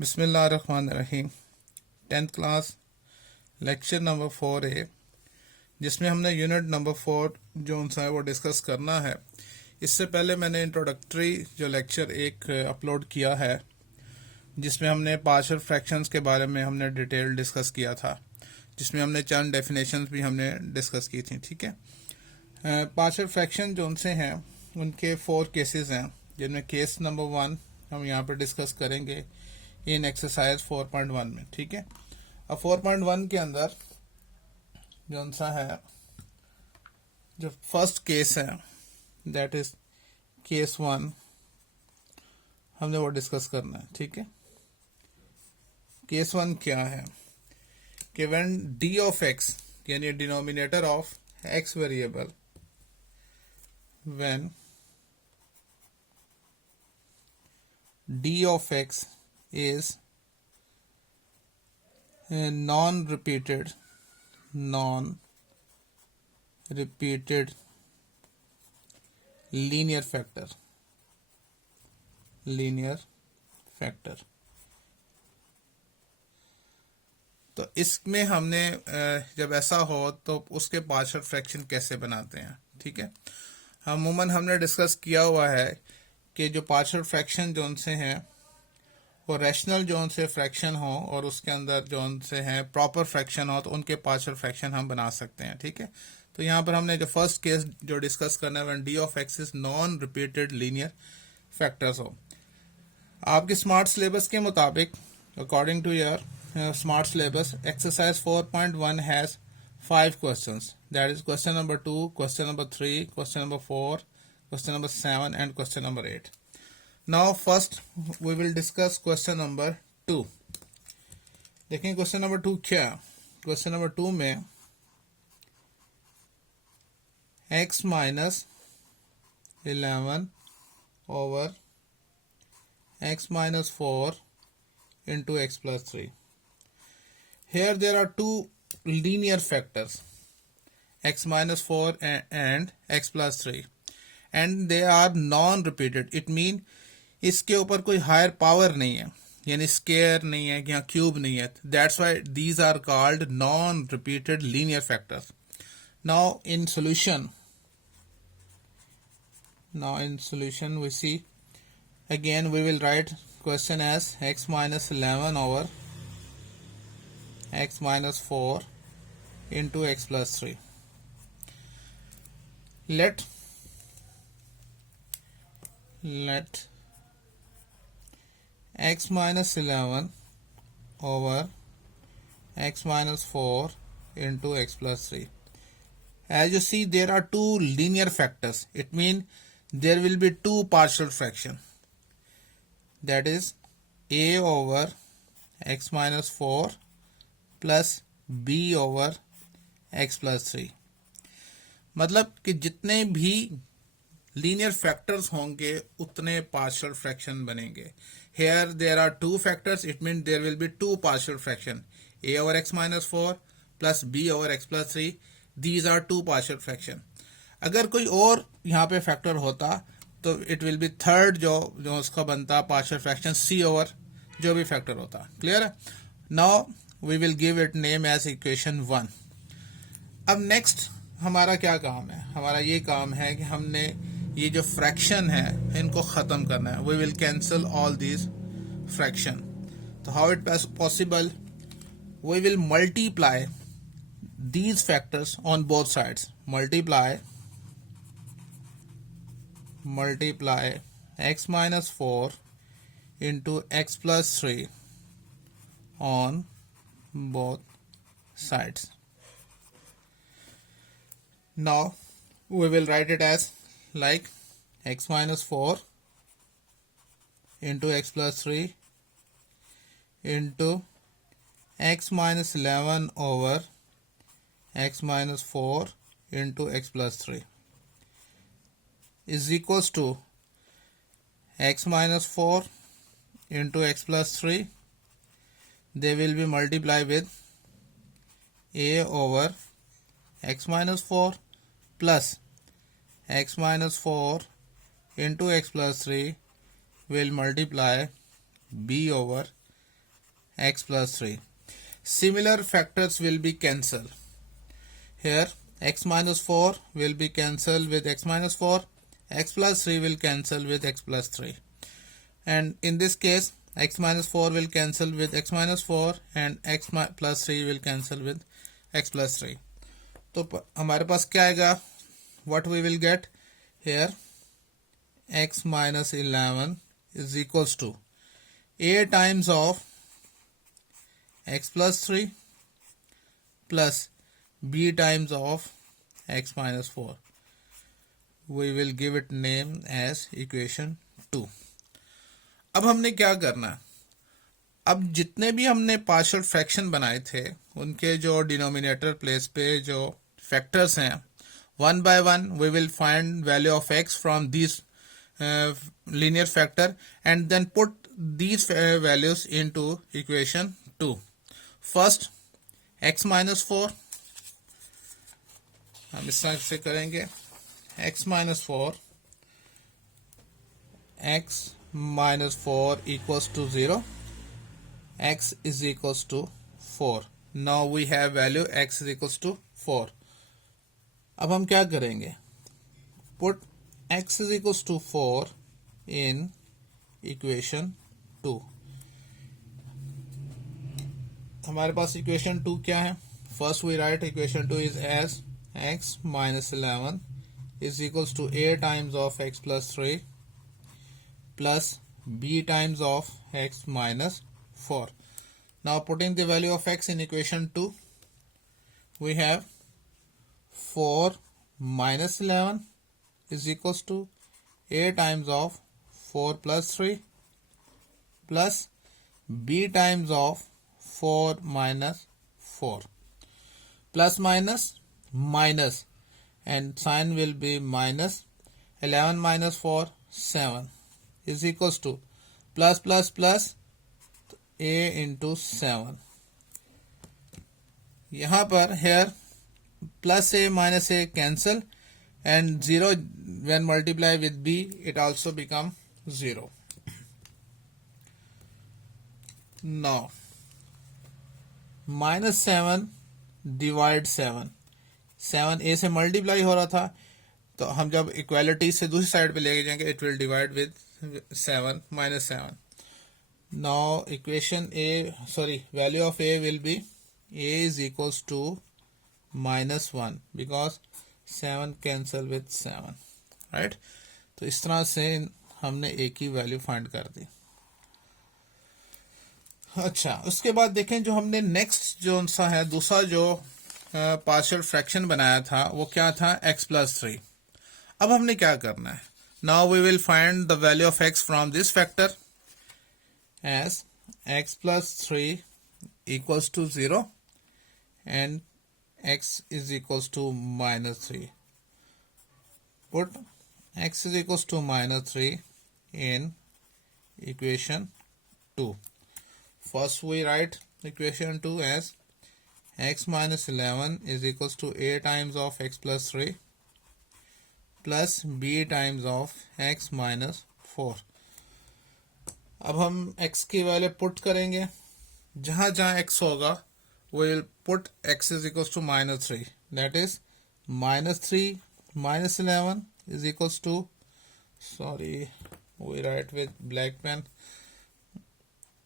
बिस्मिल्लाहिर्रहमानिर्रहीम। 10th class lecture number 4A, जिसमें हमने यूनिट नंबर 4 जो सा है वो डिस्कस करना है। इससे पहले मैंने इंट्रोडक्टरी जो लेक्चर एक अपलोड किया है, जिसमें हमने पार्शियल फ्रैक्शंस के बारे में हमने डिटेल डिस्कस किया था, जिसमें हमने चंद डेफिनेशंस भी हमने डिस्कस की थी। ठीक है, पार्शियल फ्रैक्शन जो उनसे हैं उनके 4 केसेस हैं, जिनमें केस नंबर 1 हम यहाँ पर डिस्कस करेंगे इन एक्सरसाइज 4.1 में। ठीक है, अब 4.1 के अंदर जो सा है, जो फर्स्ट केस है दैट इज केस 1, हमने वो डिस्कस करना है। ठीक है, केस 1 क्या है कि व्हेन डी ऑफ एक्स यानी denominator of x variable, when D of x is a non-repeated linear factor तो इसमें हमने जब ऐसा हो तो उसके पार्शियल फ्रैक्शन कैसे बनाते हैं। ठीक है, अमूमन हमने डिस्कस किया हुआ है कि जो पार्शियल फ्रैक्शन जो उनसे हैं वो रैशनल जोन से फ्रैक्शन हो और उसके अंदर जोन से हैं प्रॉपर फ्रैक्शन हो, तो उनके पार्शियल फ्रैक्शन हम बना सकते हैं। ठीक है, तो यहाँ पर हमने जो फर्स्ट केस जो डिस्कस करना है, when D of X is non repeated linear factors हो। आपके स्मार्ट सिलेबस के मुताबिक, according to your smart syllabus, exercise 4.1 has 5 questions, that is question number 2, question number 3, question number 4, question number 7 and question number 8। Now first we will discuss question number 2। देखें question number 2 क्या। Question number 2 में x minus 11 over x minus 4 into x plus 3। Here there are two linear factors, x minus 4 and x plus 3, and they are non-repeated। It means इसके ऊपर कोई higher power नहीं है, यानी square नहीं है या क्यूब नहीं है। That's why these are called non repeated linear factors. Now in solution we see again we will write question as x minus 11 over x minus 4 into x plus 3। let x minus 11 over x minus 4 into x plus 3. As you see, there are two linear factors. It means there will be two partial fraction. That is a over x minus 4 plus b over x plus 3। मतलब कि जितने भी linear factors होंगे उतने partial fraction बनेंगे। Here there are two factors, it means there will be two partial fraction, a over x minus 4 plus b over x plus 3। These are two partial fraction। अगर कोई और यहाँ पे factor होता तो it will be थर्ड जो उसका बनता पार्शियल फ्रैक्शन c ओवर जो भी फैक्टर होता। क्लियर है। Now we will give it name as equation 1। अब नेक्स्ट हमारा क्या काम है, हमारा ये काम है कि हमने ये जो फ्रैक्शन है इनको खत्म करना है। We will cancel all these fraction. तो how it possible, we will multiply these factors on both sides. Multiply x minus 4 into x plus 3 on both sides। Now we will write it as like x minus 4 into x plus 3 into x minus 11 over x minus 4 into x plus 3 is equals to x minus 4 into x plus 3, they will be multiplied with a over x minus 4 plus x minus 4 into x plus 3 will multiply b over x plus 3. Similar factors will be cancelled. Here x minus 4 will be cancelled with x minus 4, x plus 3 will cancel with x plus 3, and in this case x minus 4 will cancel with x minus 4 and x plus 3 will cancel with x plus 3. तो हमारे पास क्या आएगा? What we will get here, x minus 11 is equals to a times of x plus 3 plus b times of x minus 4. We will give it name as equation 2. अब हमने क्या करना है? अब जितने भी हमने पार्शियल फ्रैक्शन बनाए थे उनके जो डिनोमिनेटर प्लेस पे जो फैक्टर्स हैं, one by one we will find value of X from this linear factor and then put these values into equation 2. First x minus 4 हम इस तरह से करेंगे, x minus 4 equals to 0, x is equals to 4. Now we have value x is equals to 4. अब हम क्या करेंगे? Put x is equals to 4 in equation 2. हमारे पास equation 2 क्या है? First we write equation 2 is as x minus 11 is equals to a times of x plus 3 plus b times of x minus 4. Now putting the value of x in equation 2, we have 4 minus 11 is equals to a times of 4 plus 3 plus b times of 4 minus 4. Plus minus minus and sign will be minus. 11 minus 4 7 is equals to plus plus plus a into 7. यहाँ पर here plus a minus a cancel and 0 when multiply with b it also become 0. Now minus 7 divide 7. 7 a से multiply हो रहा था तो हम जब equality से दूसरी साइड पे लेके जाएंगे it will divide with 7 minus 7. Now equation a, sorry, value of a will be a is equals to minus 1 because 7 cancel with 7, right? तो इस तरह से हमने a की वैल्यू फाइंड कर दी. अच्छा, उसके बाद देखें जो हमने नेक्स्ट जो सा है दूसरा जो पार्शियल फ्रैक्शन बनाया था वो क्या था? x plus 3. अब हमने क्या करना है? Now we will find the value of x from this factor as x plus 3 equals to 0 and x is equals to minus 3. Put x is equals to minus 3 in equation 2. First we write equation 2 as x minus 11 is equals to a times of x plus 3 plus b times of x minus 4. अब हम x की value put करेंगे, जहां जहां x होगा we will put x is equals to minus 3, that is minus 3 minus 11 is equals to, sorry we write with black pen,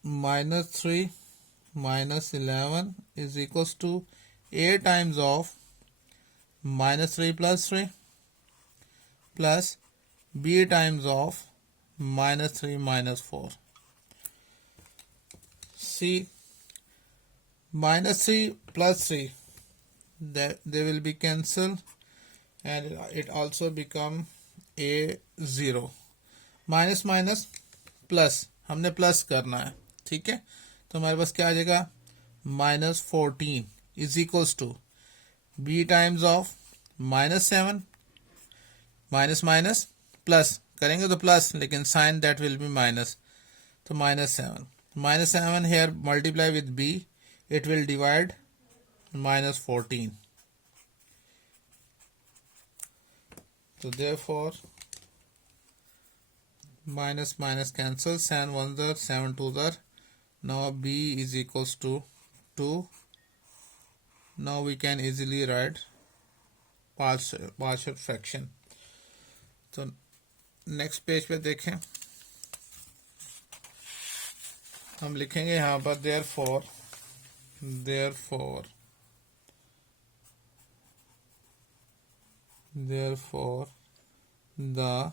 minus 3 minus 11 is equals to a times of minus 3 plus 3 plus b times of minus 3 minus 4. See, minus 3 plus 3 that they will be cancelled and it also become a 0. Minus minus plus हमने plus करना है, ठीक है? तो हमारे पास क्या आ जाएगा? Minus 14 is equals to b times of minus 7, minus minus plus करेंगे तो प्लस, लेकिन sign that will be minus, तो minus 7. Minus 7 here multiply with b it will divide minus 14. So therefore minus minus cancel, 7 1s are 7 2s are Now b is equals to 2. Now we can easily write partial fraction. तो next page पे देखें, हम लिखेंगे यहाँ पर therefore the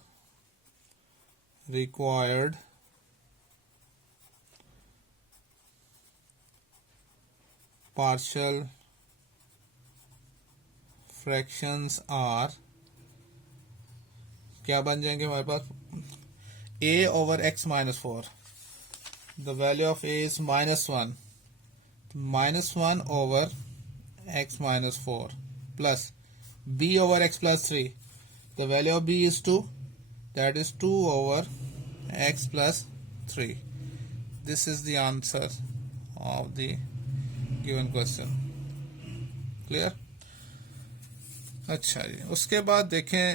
required partial fractions are, क्या बन जाएंगे हमारे पास, a over x minus 4. The value of a is -1. -1 over x minus 4 plus b over x plus 3. The value of b is 2. That is 2 over x plus 3. This is the answer of the given question. Clear? अच्छा जी, उसके बाद देखें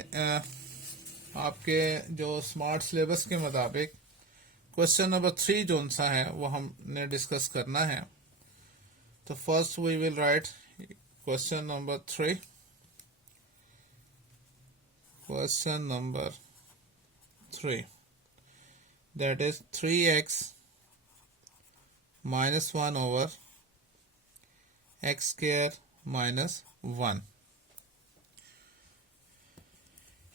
आपके जो smart syllabus के मुताबिक question number 3 zone सा है वो हमने डिस्कस करना है. तो first we will write question number 3. Question number 3, that is 3x minus 1 over x square minus 1.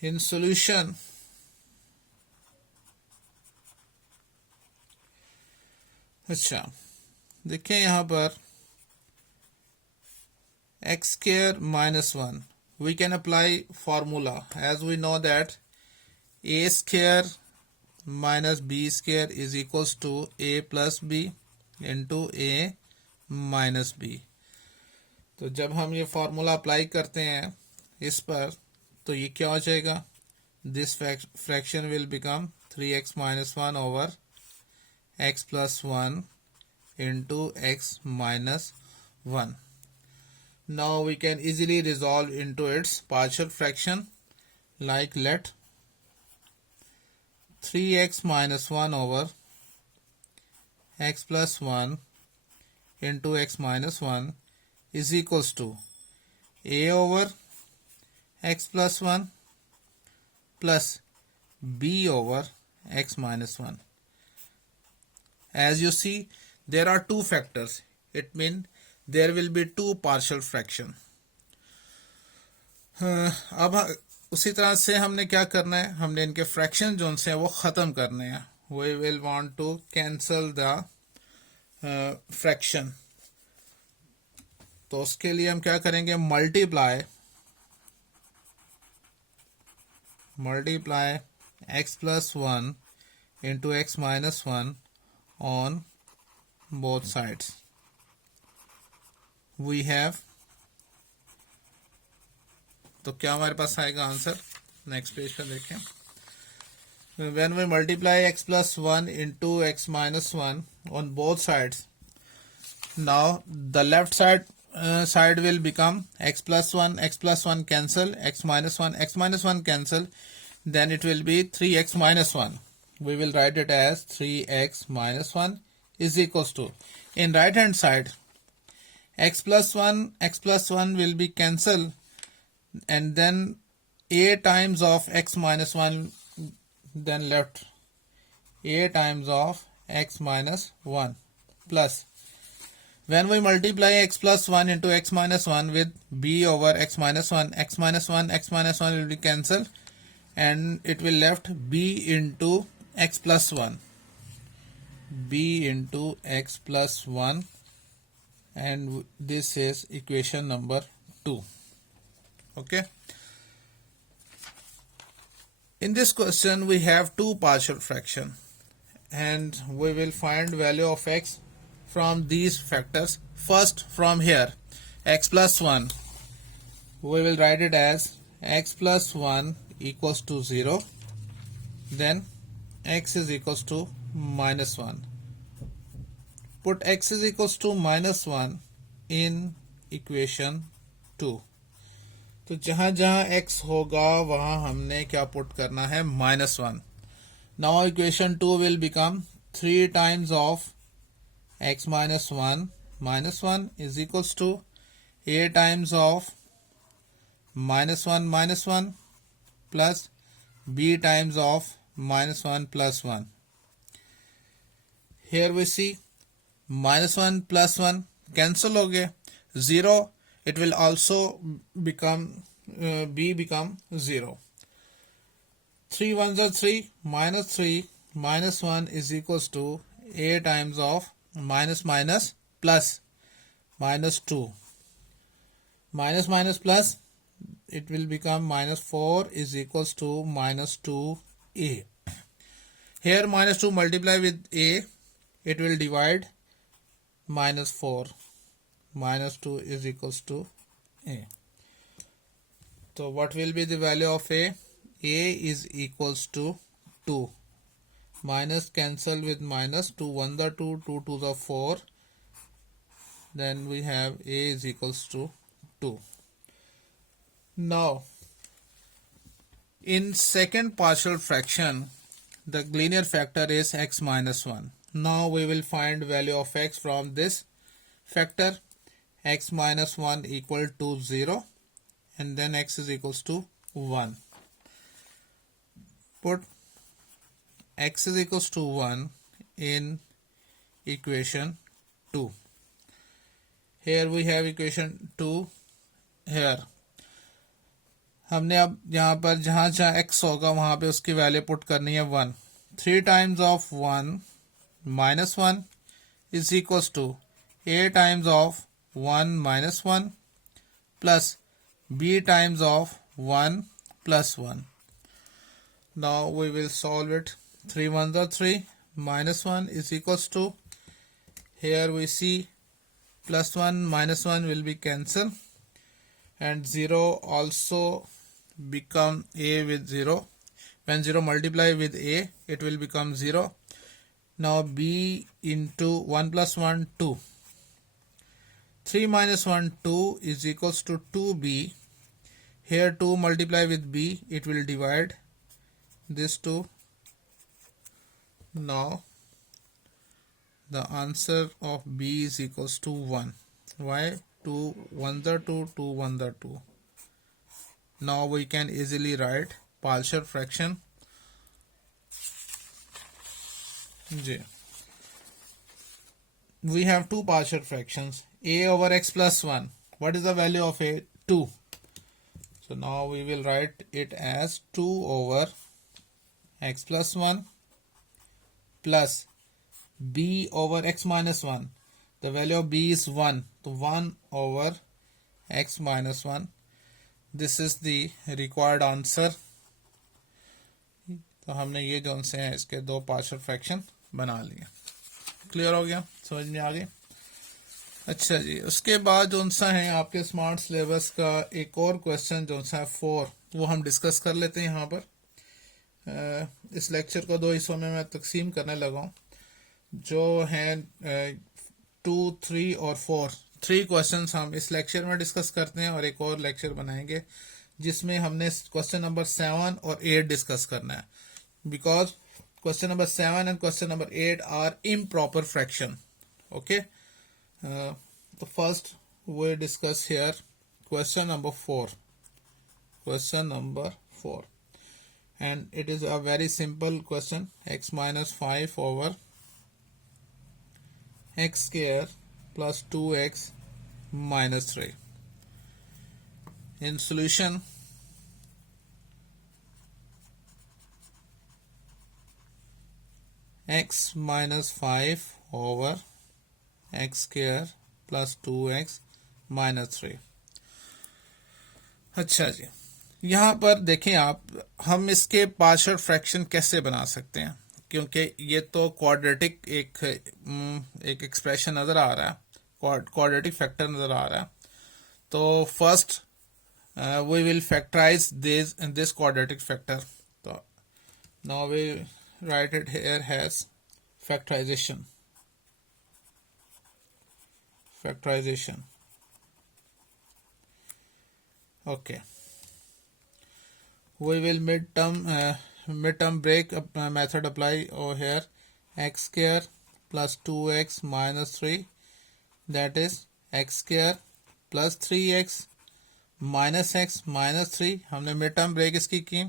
In solution, अच्छा देखिए यहाँ पर x square minus 1, we can apply formula as we know that a square minus b square is equals to a plus b into a minus b. तो जब हम ये formula apply करते हैं इस पर तो ये क्या हो जाएगा, this fraction will become 3x minus 1 over x plus 1 into x minus 1. Now we can easily resolve into its partial fraction, like let 3x minus 1 over x plus 1 into x minus 1 is equals to a over x plus 1 plus b over x minus 1. As you see, there are two factors. It means there will be two partial fraction. अब उसी तरह से हमने क्या करना है, हमने इनके फ्रैक्शन जो से वो ख़त्म करने हैं. We will want to cancel the fraction. तो उसके लिए हम क्या करेंगे, multiply x plus 1 into x minus 1 on both sides. We have, तो क्या हमारे पास आएगा आंसर, नेक्स्ट पेज पर देखें. When we multiply x plus 1 into x minus 1 on both sides, now the left side will become x plus 1 cancel, x minus 1 cancel, then it will be 3x minus 1. We will write it as 3x minus 1 is equals to, in right hand side, x plus 1 will be cancel, and then a times of x minus 1, then left a times of x minus 1 plus, when we multiply x plus 1 into x minus 1 with b over x minus 1 will be cancelled, and it will left b into x plus 1, and this is equation number 2. Okay. In this question we have two partial fraction, and we will find value of x from these factors. First, from here, x plus 1, we will write it as x plus 1 equals to 0, then x is equals to minus 1. Put x is equals to minus 1 in equation 2. तो जहां जहां x होगा वहां हमने क्या put करना है, -1. Now equation 2 will become 3 times of x minus 1 is equals to a times of minus 1 plus b times of minus 1 plus 1. Here we see minus 1 plus 1 cancel हो गए, 0 it will also become b become 0. 3 ones are 3 minus 1 is equals to a times of minus plus minus 2, minus plus it will become minus 4 is equals to minus 2a. Here minus 2 multiply with a, it will divide minus 4, minus 2 is equals to a. So what will be the value of a? A is equals to 2. Minus cancel with minus, 2 1 the 2, 2 2 the 4. Then we have a is equals to 2. Now, in second partial fraction, the linear factor is x minus 1. Now we will find value of x from this factor. X minus 1 equal to 0 and then x is equals to 1. Put x is equals to 1 in equation 2. Here we have equation 2. Here हमने अब यहाँ पर जहाँ जहाँ x होगा वहाँ पे उसकी वैल्यू पुट करनी है 1. 3 times of 1 minus 1 is equals to a times of 1 minus 1 plus b times of 1 plus 1. Now we will solve it. 3 1s are 3, minus 1 is equals to, here we see plus 1 minus 1 will be cancelled and 0 also become a with 0. When 0 multiply with a, it will become 0. Now b into 1 plus 1, 2. 3 minus 1, 2 is equals to 2b. Here 2 multiply with b, it will divide this 2. Now the answer of b is equals to 1. Why? 2 1s are 2, 2 1s are 2. Now we can easily write partial fraction. We have two partial fractions, a over x plus 1. What is the value of a? 2. So now we will write it as 2 over x plus 1 plus b over x minus 1. The value of b is 1. So 1 over x minus 1. This is the required answer. तो हमने ये जो से हैं इसके दो partial fraction बना लिए. क्लियर हो गया, समझ में आ गई. अच्छा जी, उसके बाद जो सा है आपके स्मार्ट सिलेबस का एक और क्वेश्चन जो सा है 4, वो हम डिस्कस कर लेते हैं यहाँ पर. इस लेक्चर को दो हिस्सों में मैं तकसीम करने लगा हूँ. जो हैं 2, 3 और 4, 3 क्वेश्चंस हम इस लेक्चर में डिस्कस करते हैं और एक और लेक्चर बनाएंगे जिसमें हमने क्वेश्चन नंबर 7 और 8 डिस्कस करना है. Because question number 7 and question number 8 are improper fraction. Okay, तो first we discuss here question number 4. Question number 4. And it is a very simple question. X minus 5 over x square plus 2x minus 3. In solution, x minus 5 over x square plus 2x minus 3. अच्छा जी, यहाँ पर देखें आप, हम इसके partial fraction कैसे बना सकते हैं, क्योंकि ये तो क्वाड्रेटिक एक एक्सप्रेशन नज़र आ रहा है, क्वाड्रेटिक फैक्टर नज़र आ रहा है. तो first we will factorise this quadratic factor. तो now we write it here has factorisation. Okay, we will midterm break method apply over here. X square plus 2x minus 3, that is x square plus 3x minus x minus 3. हमने mid term break इसकी की,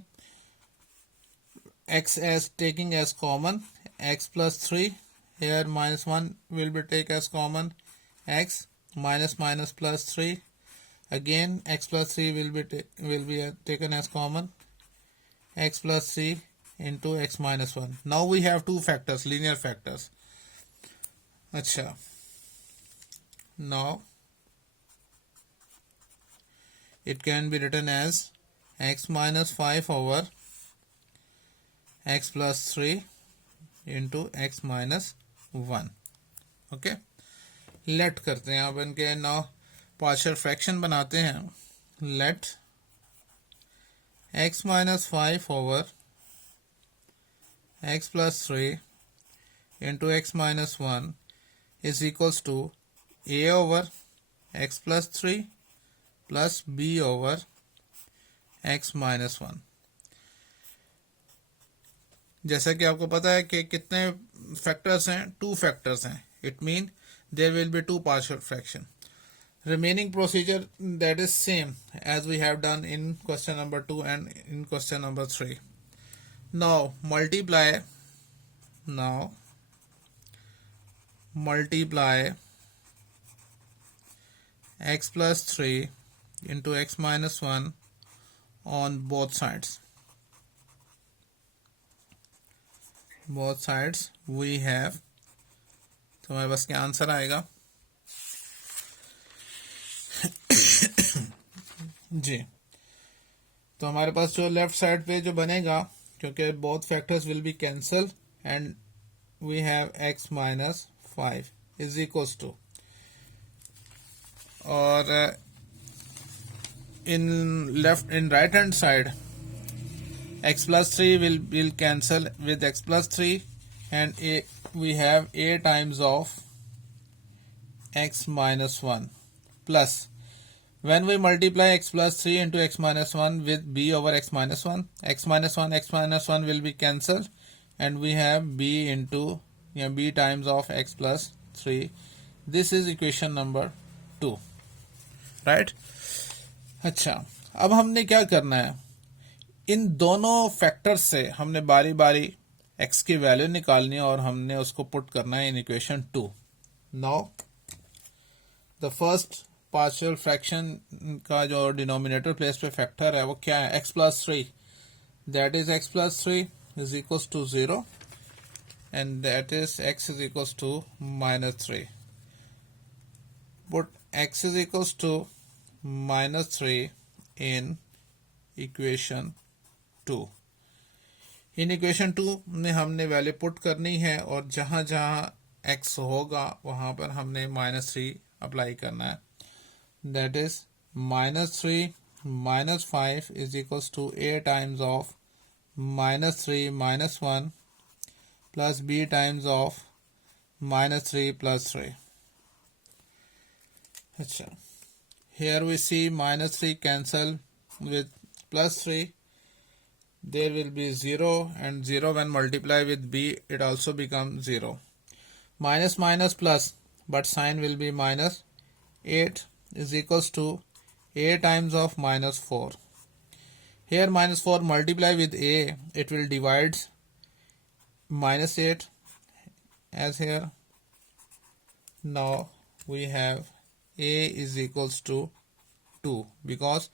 x as taking as common, x plus 3, here minus 1 will be taken as common, x minus minus plus 3, again x plus 3 will be taken as common, x plus 3 into x minus 1. Now we have two factors, linear factors. अच्छा, now it can be written as x minus 5 over x plus 3 into x minus 1. Okay, let करते हैं अब इनके now partial fraction बनाते हैं. लेट x minus 5 over x plus 3 into x minus 1 is equals to a over x plus 3 plus b over x minus 1. जैसा कि आपको पता है कि कितने फैक्टर्स हैं, टू फैक्टर्स हैं. It mean there will be two partial fraction. Remaining procedure that is same as we have done in question number 2 and in question number 3. Now multiply x plus 3 into x minus 1 on both sides. Both sides we have, तो हमारे पास क्या answer आएगा जी. तो हमारे पास जो left side पे जो बनेगा, क्योंकि both factors will be cancel and we have x minus 5 is equals to, और in right hand side x plus 3 will cancel with x plus 3 and we have a times of x minus 1 plus when we multiply x plus 3 into x minus 1 with b over x minus 1, x minus 1 will be cancelled and we have b into b times of x plus 3. This is equation number 2, right? अच्छा, अब हमने क्या करना है, इन दोनों factors से हमने बारी बारी x की वैल्यू निकालनी है और हमने उसको पुट करना है in equation 2. Now the first partial fraction का जो डिनोमिनेटर प्लेस पे फैक्टर है वो क्या है, x plus 3, that is x plus 3 is equals to 0 and that is x is equals to minus 3. Put x is equals to minus 3 in equation 2. In equation 2 में हमने value put करनी है और जहां जहां x होगा वहां पर हमने minus 3 अप्लाई करना है. That is minus 3 minus 5 is equals to a times of minus 3 minus 1 plus b times of minus 3 plus 3. अच्छा, here we see minus 3 cancel with plus 3. There will be 0 and 0 when multiply with b it also becomes 0. Minus minus plus, but sign will be minus. 8 is equals to a times of minus 4. Here minus 4 multiply with a, it will divide minus 8 as here. Now we have a is equals to 2 because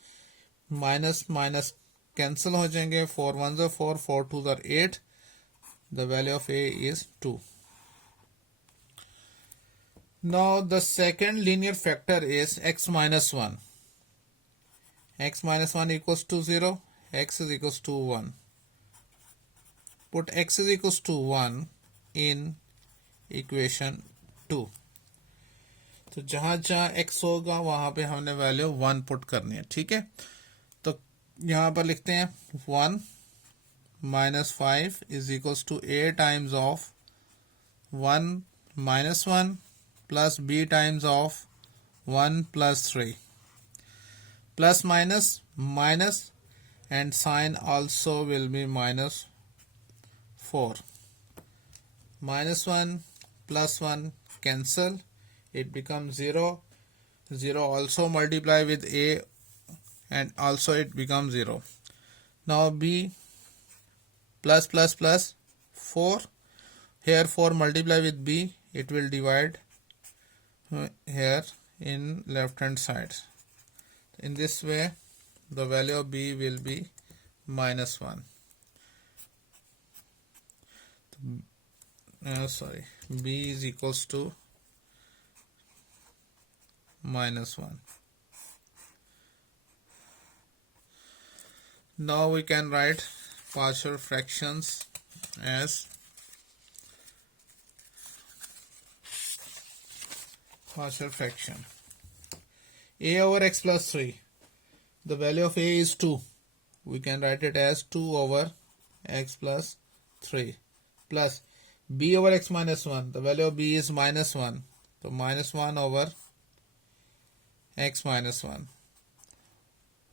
minus minus cancel हो जाएंगे. 4 1s are 4, 4 2s are 8. The value of a is 2. Now the second linear factor is x minus 1. X minus 1 equals to 0, x is equals to 1. Put x is equals to 1 in equation 2. तो जहां जहां x होगा वहां पे हमने value 1 put करनी है. ठीक है, तो यहां पर लिखते हैं 1 minus 5 is equals to a times of 1 minus 1 plus b times of 1 plus 3. Plus minus minus and sign also will be minus 4. Minus 1 plus 1 cancel, it becomes 0. 0 also multiply with a and also it becomes 0. Now b plus plus plus 4. Here 4 multiply with b, it will divide here in left hand side. In this way the value of b will be minus 1. B is equals to minus 1. Now we can write partial fractions as partial fraction. A over x plus 3. The value of a is 2. We can write it as 2 over x plus 3 plus b over x minus 1. The value of b is minus 1. So minus 1 over x minus 1.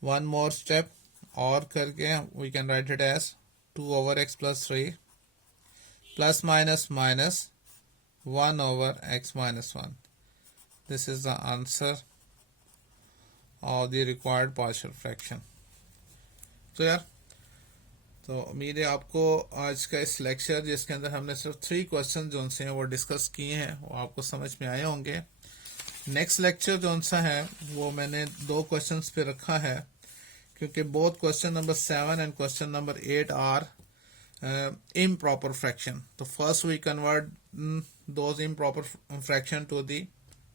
One more step और करके we can write it as 2 over x plus 3 plus minus minus 1 over x minus 1. This is the answer of the required partial fraction. तो यार तो उम्मीद है आपको आज का इस लेक्चर जिसके अंदर हमने सिर्फ 3 क्वेश्चन जो से हैं वो डिस्कस किए हैं वो आपको समझ में आए होंगे. नेक्स्ट लेक्चर जो सा है वो मैंने 2 क्वेश्चंस पे रखा है क्योंकि both question number 7 and question number 8 are improper fraction. So first we convert those improper fraction to the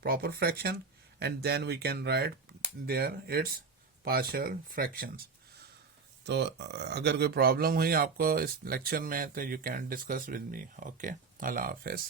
proper fraction and then we can write there its partial fractions. तो अगर कोई प्रॉब्लम हुई आपको इस लेक्चर में तो you can discuss with me. Okay, अल्लाह हाफिज़.